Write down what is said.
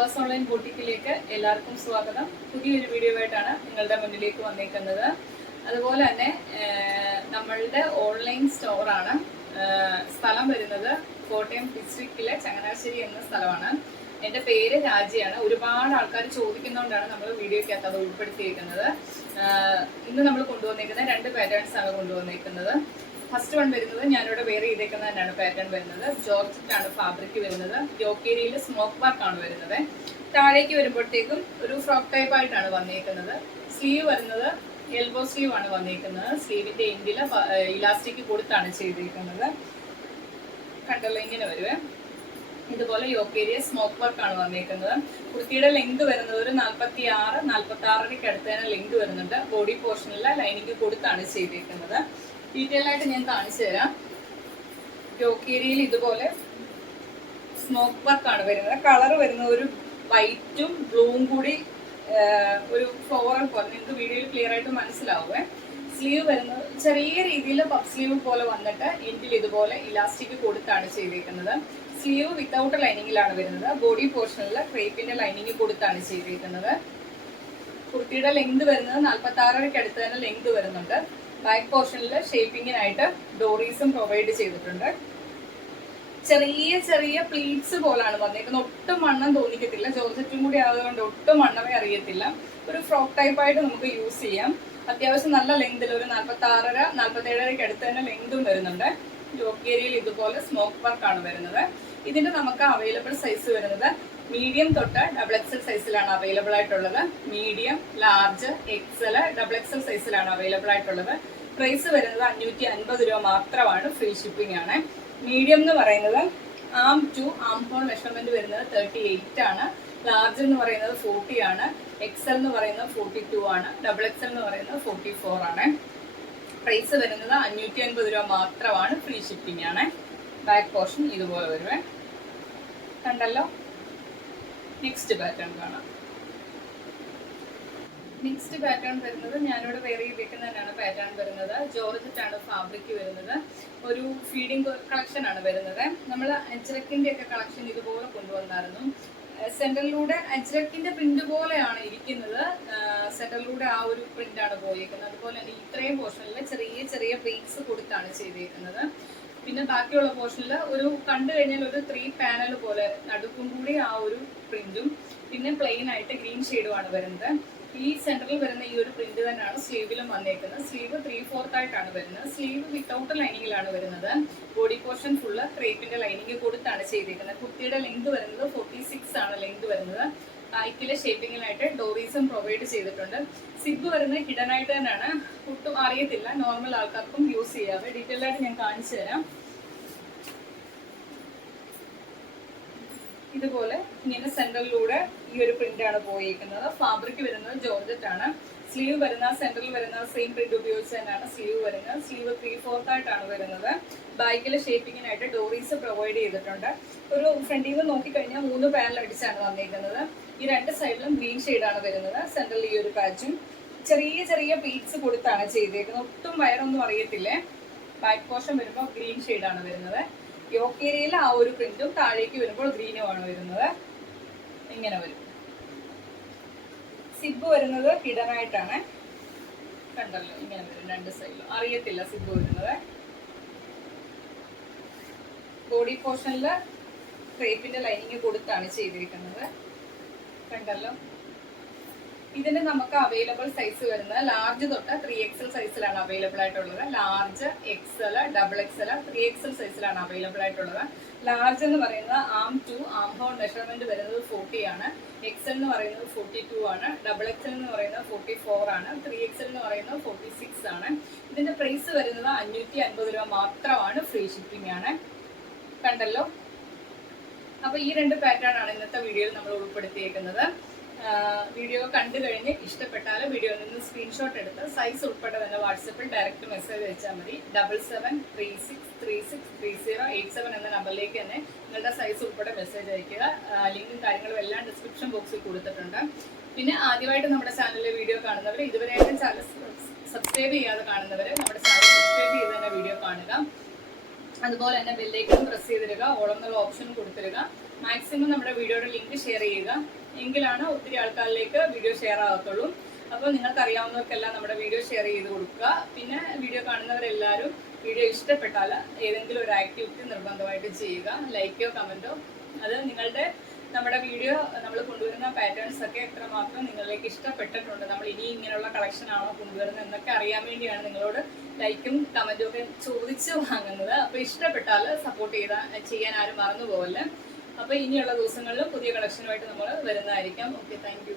Flowers online ബൂട്ടിക്കിലേക്ക് എല്ലാവർക്കും സ്വാഗതം. പുതിയൊരു വീഡിയോ ആയിട്ടാണ് നിങ്ങളുടെ മുന്നിലേക്ക് വന്നിരിക്കുന്നത്. അതുപോലെ തന്നെ നമ്മളുടെ ഓൺലൈൻ സ്റ്റോറാണ്. സ്ഥലം വരുന്നത് കോട്ടയം ഡിസ്ട്രിക്റ്റിലെ ചങ്ങനാശ്ശേരി എന്ന സ്ഥലമാണ്. എൻ്റെ പേര് രാജിയാണ്. ഒരുപാട് ആൾക്കാർ ചോദിക്കുന്നതുകൊണ്ടാണ് നമ്മൾ വീഡിയോയ്ക്കകത്ത് അത് ഉൾപ്പെടുത്തിയിരിക്കുന്നത്. ഇന്ന് നമ്മൾ കൊണ്ടുവന്നിരിക്കുന്നത് 2 പാറ്റേൺസ് ആണ് കൊണ്ടുവന്നിരിക്കുന്നത്. ഫസ്റ്റ് വൺ വരുന്നത് ഞാനിവിടെ വെയർ ചെയ്തേക്കുന്ന തന്നെയാണ് പാറ്റേൺ വരുന്നത്. ജോർജറ്റാണ് ഫാബ്രിക് വരുന്നത്. യോക്കേരിയിൽ സ്മോക്ക് വർക്ക് ആണ് വരുന്നത്. താഴേക്ക് വരുമ്പോഴത്തേക്കും ഒരു ഫ്രോക്ക് ടൈപ്പ് ആയിട്ടാണ് വന്നിരിക്കുന്നത്. സ്ലീവ് വരുന്നത് എൽബോ സ്ലീവ് ആണ് വന്നിരിക്കുന്നത്. സ്ലീവിന്റെ എൻഡിൽ ഇലാസ്റ്റിക് കൊടുത്താണ് ചെയ്തിരിക്കുന്നത്. കണ്ടല്ലോ, ഇങ്ങനെ വരുവേ. ഇതുപോലെ യോക്കേരിയ സ്മോക്ക് വർക്ക് ആണ് വന്നിരിക്കുന്നത്. കുർത്തിയുടെ ലെങ്ത് വരുന്നത് ഒരു 46-46 അടുത്ത് തന്നെ ലെങ്ത് വരുന്നുണ്ട്. ബോഡി പോർഷനിൽ ലൈനിങ് കൊടുത്താണ് ചെയ്തിരിക്കുന്നത്. ഡീറ്റെയിൽ ആയിട്ട് ഞാൻ കാണിച്ചു തരാം. യോക്കേരിയയിൽ ഇതുപോലെ സ്മോക്ക് വർക്ക് ആണ് വരുന്നത്. കളർ വരുന്നത് ഒരു വൈറ്റും ബ്ലൂവും കൂടി ഒരു ഫ്ലോറൽ പോലെ, നിങ്ങൾക്ക് വീഡിയോയിൽ ക്ലിയർ ആയിട്ട് മനസ്സിലാവുമേ. സ്ലീവ് വരുന്നത് ചെറിയ രീതിയിൽ പഫ് സ്ലീവ് പോലെ വന്നിട്ട് എൻഡിൽ ഇതുപോലെ ഇലാസ്റ്റിക് കൊടുത്താണ് ചെയ്തിരിക്കുന്നത്. സ്ലീവ് വിത്തൗട്ട് ലൈനിങ്ങിലാണ് വരുന്നത്. ബോഡി പോർഷനിൽ ക്രേപ്പിന്റെ ലൈനിങ് കൊടുത്താണ് ചെയ്തിരിക്കുന്നത്. കുർത്തിയുടെ ലെങ്ത് വരുന്നത് 46 അടുത്ത് തന്നെ ലെങ്ത് വരുന്നുണ്ട്. ബാക്ക് പോർഷനിൽ ഷേപ്പിങ്ങിനായിട്ട് ഡോറീസും പ്രൊവൈഡ് ചെയ്തിട്ടുണ്ട്. ചെറിയ ചെറിയ പ്ലീറ്റ്സ് പോലാണ് വന്നിരിക്കുന്നത്. ഒട്ടും വണ്ണം തോന്നിക്കത്തില്ല. ജോർജറ്റും കൂടി ആയതുകൊണ്ട് ഒട്ടും വണ്ണമേ അറിയത്തില്ല. ഒരു ഫ്രോക്ക് ടൈപ്പ് ആയിട്ട് നമുക്ക് യൂസ് ചെയ്യാം. അത്യാവശ്യം നല്ല ലെങ്തിൽ ഒരു 46-47 അടുത്ത് തന്നെ ലെങ്തും വരുന്നുണ്ട്. യോക്കേരിയയിൽ ഇതുപോലെ സ്മോക്ക് വർക്ക് ആണ് വരുന്നത്. ഇതിന്റെ നമുക്ക് അവൈലബിൾ സൈസ് വരുന്നത് മീഡിയം തൊട്ട് XXL സൈസിലാണ് അവൈലബിൾ ആയിട്ടുള്ളത്. മീഡിയം, ലാർജ്, XL, XXL സൈസിലാണ് അവൈലബിൾ ആയിട്ടുള്ളത്. പ്രൈസ് വരുന്നത് 550 രൂപ മാത്രമാണ്. ഫ്രീ ഷിപ്പിംഗ് ആണ്. മീഡിയം എന്ന് പറയുന്നത് ആം ടു ആം ഹോൾ മെഷർമെന്റ് വരുന്നത് 38 ആണ്. ലാർജ് എന്ന് പറയുന്നത് 40 ആണ്. XL എന്ന് പറയുന്നത് 42 ആണ്. XXL എന്ന് പറയുന്നത് 44 ആണ്. പ്രൈസ് വരുന്നത് 550 രൂപ മാത്രമാണ്. ഫ്രീ ഷിപ്പിംഗ് ആണ്. ബാക്ക് പോർഷൻ ഇതുപോലെ വരുവേ. കണ്ടല്ലോ. നെക്സ്റ്റ് പാറ്റേൺ കാണാം. നെക്സ്റ്റ് പാറ്റേൺ വരുന്നത് ഞാനിവിടെ വെയർ ചെയ്തേക്കുന്ന തന്നെയാണ് പാറ്റേൺ വരുന്നത്. ജോർജറ്റ് ആണ് ഫാബ്രിക് വരുന്നത്. ഒരു ഫീഡിങ് കളക്ഷൻ ആണ് വരുന്നത്. നമ്മൾ അജ്രക്കിന്റെ ഒക്കെ കളക്ഷൻ ഇതുപോലെ കൊണ്ടുവന്നായിരുന്നു. സെന്ററിലൂടെ അജ്രക്കിന്റെ പ്രിന്റ് പോലെയാണ് ഇരിക്കുന്നത്. സെന്ററിലൂടെ ആ ഒരു പ്രിന്റ് ആണ് പോയിരിക്കുന്നത്. അതുപോലെ തന്നെ ഇത്രയും പോർഷനിൽ ചെറിയ ചെറിയ പ്ലേറ്റ്സ് കൊടുത്താണ് ചെയ്തിരിക്കുന്നത്. പിന്നെ ബാക്കിയുള്ള പോർഷനിൽ ഒരു കണ്ടു കഴിഞ്ഞാൽ ഒരു 3 പാനൽ പോലെ നടുക്കും കൂടി ആ ഒരു പ്രിന്റും പിന്നെ പ്ലെയിൻ ആയിട്ട് ഗ്രീൻ ഷെയ്ഡുമാണ് വരുന്നത്. ഈ സെന്ററിൽ വരുന്ന ഈ ഒരു പ്രിന്റ് തന്നെയാണ് സ്ലീവിലും വന്നേക്കുന്നത്. സ്ലീവ് 3/4 ആയിട്ടാണ് വരുന്നത്. സ്ലീവ് വിത്തൗട്ട് ലൈനിങ്ങിലാണ് വരുന്നത്. ബോഡി പോർഷൻ ഫുള്ള് ക്രേപ്പിന്റെ ലൈനിങ് കൊടുത്താണ് ചെയ്തിരിക്കുന്നത്. കുർത്തിയുടെ ലെങ്ത് വരുന്നത് 46 ആണ് ലെങ്ത് വരുന്നത്. ബാക്കിലെ ഷേപ്പിങ്ങിനായിട്ട് ഡോറീസും പ്രൊവൈഡ് ചെയ്തിട്ടുണ്ട്. സിബ് വരുന്നത് ഹിഡൻ ആയിട്ട് തന്നെയാണ്. ഒട്ടും അറിയത്തില്ല. നോർമൽ ആൾക്കാർക്കും യൂസ് ചെയ്യാം. ഡീറ്റെയിൽ ആയിട്ട് ഞാൻ കാണിച്ചു തരാം. ഇതുപോലെ ഇങ്ങനെ സെന്ററിലൂടെ ഈ ഒരു പ്രിന്റ് ആണ് പോയിരിക്കുന്നത്. ഫാബ്രിക് വരുന്നത് ജോർജറ്റ് ആണ്. സ്ലീവ് വരുന്ന സെന്ററിൽ വരുന്ന സെയിം പ്രിന്റ് ഉപയോഗിച്ച് തന്നെയാണ് സ്ലീവ് വരുന്നത്. സ്ലീവ് 3/4 ആയിട്ടാണ് വരുന്നത്. ബാക്കിലെ ഷേപ്പിങ്ങിനായിട്ട് ഡോറീസ് പ്രൊവൈഡ് ചെയ്തിട്ടുണ്ട്. ഒരു ഫ്രണ്ടിൽ നിന്ന് നോക്കിക്കഴിഞ്ഞാൽ 3 പാനൽ അടിച്ചാണ് വന്നിരിക്കുന്നത്. ഈ 2 സൈഡിലും ഗ്രീൻ ഷെയ്ഡാണ് വരുന്നത്. സെന്ററിൽ ഈ ഒരു പാച്ചും ചെറിയ ചെറിയ പീറ്റ്സ് കൊടുത്താണ് ചെയ്തേക്കുന്നത്. ഒട്ടും വയറൊന്നും അറിയത്തില്ലേ. ബാക്ക് പോർഷൻ വരുമ്പോൾ ഗ്രീൻ ഷെയ്ഡാണ് വരുന്നത്. യോക്കേരിയയിൽ ആ ഒരു പ്രിന്റും താഴേക്ക് വരുമ്പോൾ ഗ്രീനുമാണ് വരുന്നത്. ഇങ്ങനെ വരും. സിബ് വരുന്നത് ഹിഡൻ ആയിട്ടാണ്. കണ്ടല്ലോ, ഇങ്ങനെ വരും 2 സൈഡിലും. അറിയത്തില്ല സിബ് വരുന്നത്. ബോഡി പോർഷനിൽ ക്രേപ്പിന്റെ ലൈനിങ് കൊടുത്താണ് ചെയ്തിരിക്കുന്നത്. കണ്ടല്ലോ. ഇതിന് നമുക്ക് അവൈലബിൾ സൈസ് വരുന്നത് ലാർജ് തൊട്ട് 3XL സൈസിലാണ് അവൈലബിൾ ആയിട്ടുള്ളത്. ലാർജ്, XL, XXL, 3XL സൈസിലാണ് അവൈലബിൾ ആയിട്ടുള്ളത്. ലാർജ് എന്ന് പറയുന്നത് ആം ടു ആം ഹോൾ മെഷർമെന്റ് വരുന്നത് 40 ആണ്. XL എന്ന് പറയുന്നത് 42 ആണ്. XXL എന്ന് പറയുന്നത് 44 ആണ്. 3XL എന്ന് പറയുന്നത് 46 ആണ്. ഇതിന്റെ പ്രൈസ് വരുന്നത് 550 രൂപ മാത്രമാണ്. ഫ്രീ ഷിപ്പിംഗ് ആണ്. കണ്ടല്ലോ. അപ്പൊ ഈ 2 പാറ്റേൺ ആണ് ഇന്നത്തെ വീഡിയോയിൽ നമ്മൾ ഉൾപ്പെടുത്തിയേക്കുന്നത്. വീഡിയോ കണ്ടു കഴിഞ്ഞ് ഇഷ്ടപ്പെട്ടാൽ വീഡിയോയിൽ നിന്ന് സ്ക്രീൻഷോട്ട് എടുത്ത് സൈസ് ഉൾപ്പെടെ തന്നെ വാട്സപ്പിൽ ഡയറക്റ്റ് മെസ്സേജ് അയച്ചാൽ മതി. 7736363087 എന്ന നമ്പറിലേക്ക് തന്നെ നിങ്ങളുടെ സൈസ് ഉൾപ്പെടെ മെസ്സേജ് അയക്കുക. ലിങ്കും കാര്യങ്ങളും എല്ലാം ഡിസ്ക്രിപ്ഷൻ ബോക്സിൽ കൊടുത്തിട്ടുണ്ട്. പിന്നെ ആദ്യമായിട്ട് നമ്മുടെ ചാനലിലെ വീഡിയോ കാണുന്നവർ, ഇതുവരെയായിട്ടും ചാനൽ സബ്സ്ക്രൈബ് ചെയ്യാതെ കാണുന്നവർ നമ്മുടെ ചാനൽ സബ്സ്ക്രൈബ് ചെയ്ത് തന്നെ വീഡിയോ കാണുക. അതുപോലെ തന്നെ ബെല്ലൈക്കൺ പ്രസ് ചെയ്തിടുക, ഓൾ എന്നുള്ള ഓപ്ഷൻ കൊടുത്തിടുക. മാക്സിമം നമ്മുടെ വീഡിയോയുടെ ലിങ്ക് ഷെയർ ചെയ്യുക, എങ്കിലാണ് ഒത്തിരി ആൾക്കാരിലേക്ക് വീഡിയോ ഷെയർ ആകത്തുള്ളൂ. അപ്പോൾ നിങ്ങൾക്ക് അറിയാവുന്നവർക്കെല്ലാം നമ്മുടെ വീഡിയോ ഷെയർ ചെയ്ത് കൊടുക്കുക. പിന്നെ വീഡിയോ കാണുന്നവരെല്ലാവരും വീഡിയോ ഇഷ്ടപ്പെട്ടാൽ ഏതെങ്കിലും ഒരു ആക്ടിവിറ്റി നിർബന്ധമായിട്ട് ചെയ്യുക, ലൈക്കോ കമൻറ്റോ. അത് നമ്മുടെ വീഡിയോ നമ്മൾ കൊണ്ടുവരുന്ന പാറ്റേൺസ് ഒക്കെ എത്രമാത്രം നിങ്ങളിലേക്ക് ഇഷ്ടപ്പെട്ടിട്ടുണ്ട്, നമ്മൾ ഇനി ഇങ്ങനെയുള്ള കളക്ഷൻ ആണോ കൊണ്ടുവരുന്നത് എന്നൊക്കെ അറിയാൻ വേണ്ടിയാണ് നിങ്ങളോട് ലൈക്കും കമൻറ്റും ഒക്കെ ചോദിച്ച് വാങ്ങുന്നത്. അപ്പോൾ ഇഷ്ടപ്പെട്ടാൽ സപ്പോർട്ട് ചെയ്യാൻ ആരും മറന്നു പോകല്ലേ. അപ്പോൾ ഇനിയുള്ള ദിവസങ്ങളിലും പുതിയ കളക്ഷനുമായിട്ട് നമ്മൾ വരുന്നതായിരിക്കാം. Okay, thank you.